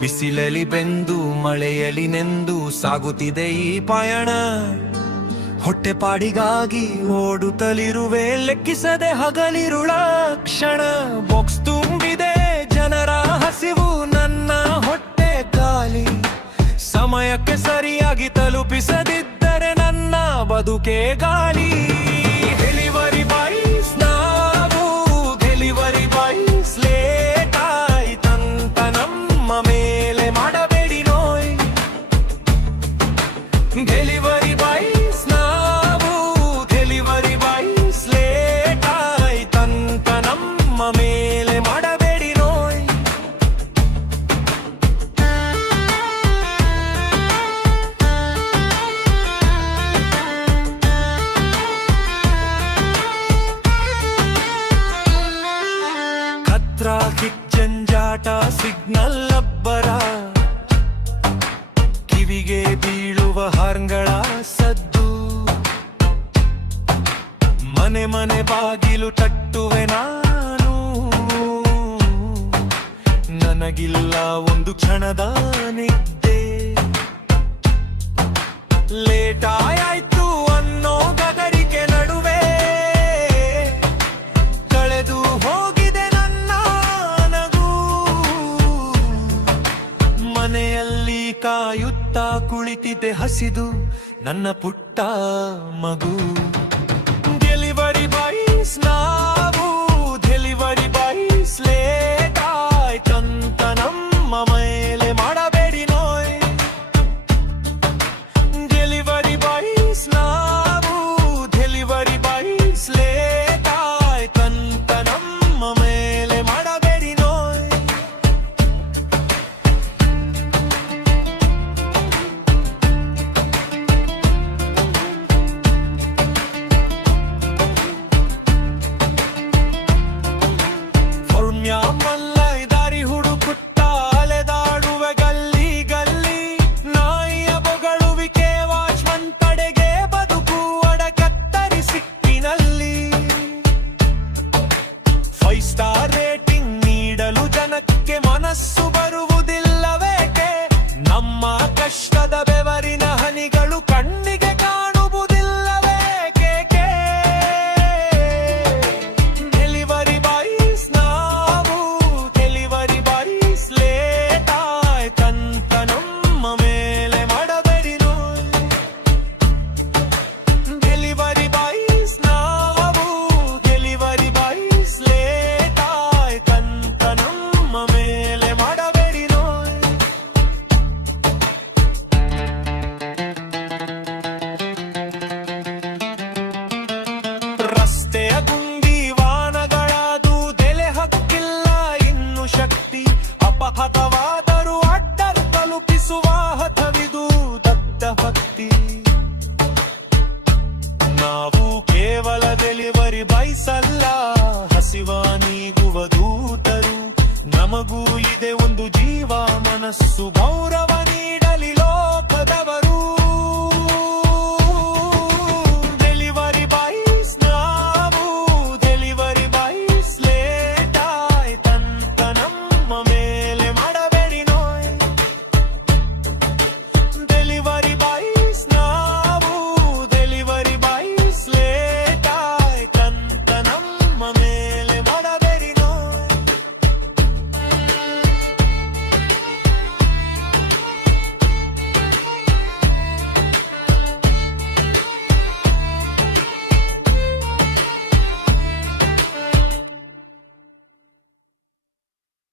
ಬಿಸಿಲಲಿ ಬೆಂದು ಮಳೆಯಲಿ ನೆಂದು ಸಾಗುತ್ತಿದೆ ಈ ಪಯಣ. ಹೊಟ್ಟೆಪಾಡಿಗಾಗಿ ಓಡುತ್ತಲಿರುವೆ ಲೆಕ್ಕಿಸದೆ ಹಗಲಿರುಳ ಕ್ಷಣ. ಬಾಕ್ಸ್ ತುಂಬಿದೆ ಜನರ ಹಸಿವು, ನನ್ನ ಹೊಟ್ಟೆ ಖಾಲಿ. ಸಮಯಕ್ಕೆ ಸರಿಯಾಗಿ ತಲುಪಿಸದಿದ್ದರೆ ನನ್ನ ಬದುಕೆ ಗಾಳಿ. ಡೆಲಿವರಿ ಬಾಯ್ಸ್ ನಾವು, ಡೆಲಿವರಿ ಬಾಯ್ಸ್ ಲೇಟ್ ಆಯ್ತಂತ ನಮ್ಮ ಮೇಲೆ ಮಾಡಬೇಡಿ ನೋಯ್. ಡೆಲಿವರಿ ಬಾಯ್ಸ್ ನಾವು, ಡೆಲಿವರಿ ಬಾಯ್ಸ್ ಲೇಟ್ ಆಯ್ತಂತ ನಮ್ಮ ಮೇಲೆ ಮಾಡಬೇಡಿ ನೋಯ್. ಟ್ರಾಫಿಕ್ ಜಂಜಾಟ, ಸಿಗ್ನಲ್ ಅಬ್ಬರ, ಕಿವಿಗೆ ಬೀಳುವ ಹಾರ್ನ್ಗಳ ಸದ್ದು. ಮನೆ ಮನೆ ಬಾಗಿಲು ತಟ್ಟುವೆ ನಾನು, ನನಗಿಲ್ಲ ಒಂದು ಕ್ಷಣದ ನಿದ್ದೆ. ಲೇಟ್ ಆಯ್ತು ಅನ್ನೋ ಗಗರಿಕೆ ನಡುವೆ ಕಳೆದು ಹೋಗಿದೆ ನನ್ನ ನಗು. ಮನೆಯಲ್ಲಿ ಕಾಯುತ್ತಾ ಕುಳಿತಿದೆ ಹಸಿದು ನನ್ನ ಪುಟ್ಟ ಮಗು. ಡೆಲಿವರಿ ಬಾಯ್ಸ್ ನಾವು, ಡೆಲಿವರಿ ಬಾಯ್ಸ್ ಲೇಟ್ ಆಯ್ತಂತ ನಮ್ಮ ಮೇಲೆ ಮಾಡಬೇಡಿ ನೋಯ್. ಡೆಲಿವರಿ ಬಾಯ್ಸ್ ನಾವು, ಡೆಲಿವರಿ ಬಾಯ್ಸ್ ಲೇಟ್ ಆಯ್ತಂತ ನಮ್ಮ ಮೇಲೆ ಮಾಡಬೇಡಿ ನೋಯ್. ಮಲ್ಲೈ ದಾರಿ ಹುಡುಕುತ್ತಾ ಅಲೆದಾಡುವೆ ಗಲ್ಲಿ ಗಲ್ಲಿ. ನಾಯಿಯ ಬೊಗಳುವಿಕೆ ವಾಚ್ಮನ್ ತಡೆಗೆ ಬದುಕು ಅಡಕತ್ತರಿ ಸಿಕ್ಕಿನಲ್ಲಿ. 5 ಸ್ಟಾರ್ ರೇಟಿಂಗ್ ನೀಡಲು ಜನಕ್ಕೆ ಮನಸ್ಸು ಬರುವುದಿಲ್ಲವೇಕೆ? ನಮ್ಮ ಕಷ್ಟದ ಬೆವರಿನ ಹನಿಗಳು ಕಣ್ಣಿಗೆ ಕಾಣುವುದಿಲ್ಲವೇಕೆ? ಡೆಲಿವರಿ ಬಾಯ್ಸ್ ನಾವು, ಡೆಲಿವರಿ ಬಾಯ್ಸ್ ಲೇಟ್ ಆಯ್ತಂತ ನಮ್ಮ ಮೇಲೆ ಮಾಡಬೇಡಿ ನೋಯ್. ಡೆಲಿವರಿ ಬಾಯ್ಸ್ ನಾವು, ಡೆಲಿವರಿ ಬಾಯ್ಸ್ ಲೇಟ್ ಆಯ್ತಂತ ನಮ್ಮ ಮೇಲೆ ಮಾಡಬೇಡಿ ನೋಯ್. ರಸ್ತೆಯ ಗುಂಡಿ ವಾಹನಗಳದು ದೆಲೆ ಹಕ್ಕಿಲ್ಲ ಇನ್ನು ಶಕ್ತಿ. ಅಪಹತವಾದರೂ ಅಡ್ಡರು ತಲುಪಿಸುವ ಹಠವಿದು ದಗ್ಧ ಭಕ್ತಿ. ನಾವು ಕೇವಲ ಡೆಲಿವರಿ ಬಾಯ್ಸ್ ಅಲ್ಲ, ಹಸಿವ ನೀಗುವ ದೂತರು. ನಮಗೂ ಇದೆ ಒಂದು ಜೀವ, ಮನಸ್ಸು ಗೌರವ ನೀಡಲಿ ಲೋಕ.